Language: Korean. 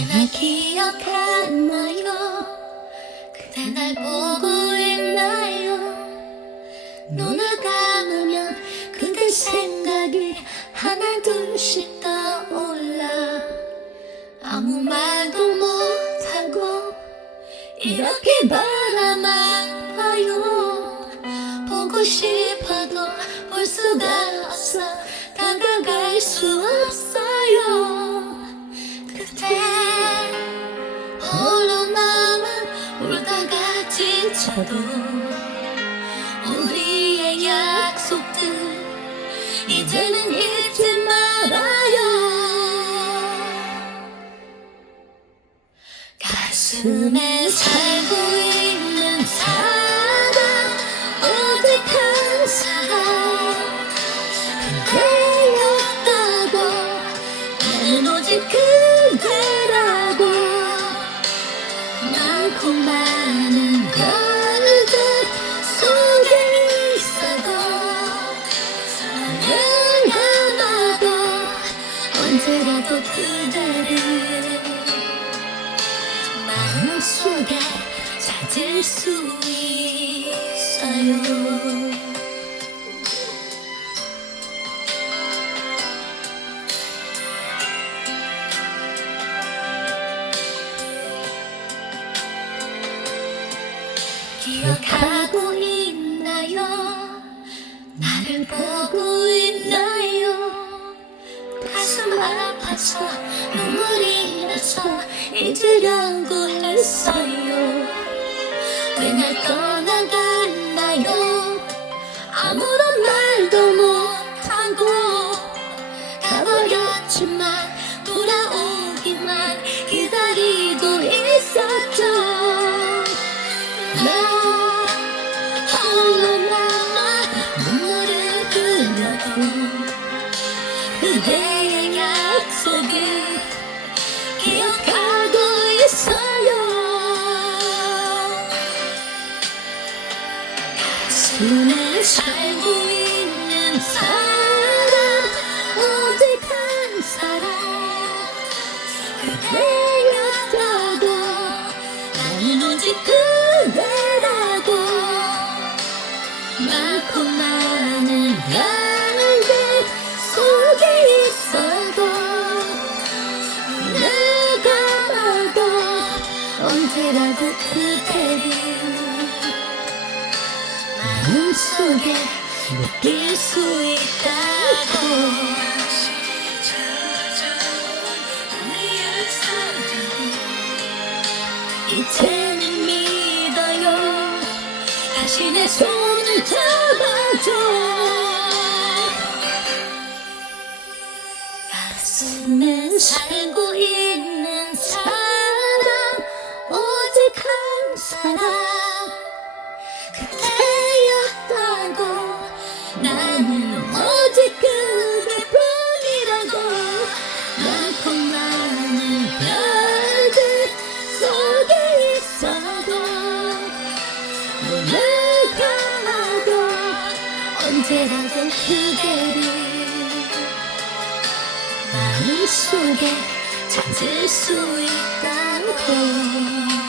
날 기억하나요? 그대 날 보고 있나요? 눈을 감으면 그대 생각이 하나 둘씩 떠올라 아무 말도 못하고 이렇게 바라만 봐요 보고 싶어도 볼 수가 없어 다가갈 수 없어 지쳐도 우리의 약속들 이제는 잊지 말아요. 가슴에 살고 있는 사람 오직 한 사람 그대였다고 나는 오직 그대라고. 많고 많은 언제라도 그대를 마음속에 찾을 수 있어요 기억하고 있나요? 나를 보고 아파서 눈물이 나서 잊으려고 했어요. 왜 날 떠나갔나요? 아무런 말도 못하고 가버렸지만 돌아오기만 기다리고 있었죠. 나 홀로 남아 눈물을 흘려도 그대 가슴에 살고 있는 사람 오직 한 사람. 그대였다고 나는 오직 그대라고. 많고 많은 별들 속에 있어도 내가 봐도 언제라도 그대를 마음속에 느낄 수 있다고. 이제는 믿어요. 다시 내 손을 잡아줘. 가슴에 살고 언제라도 그대를 마음속에 찾을 수 있다고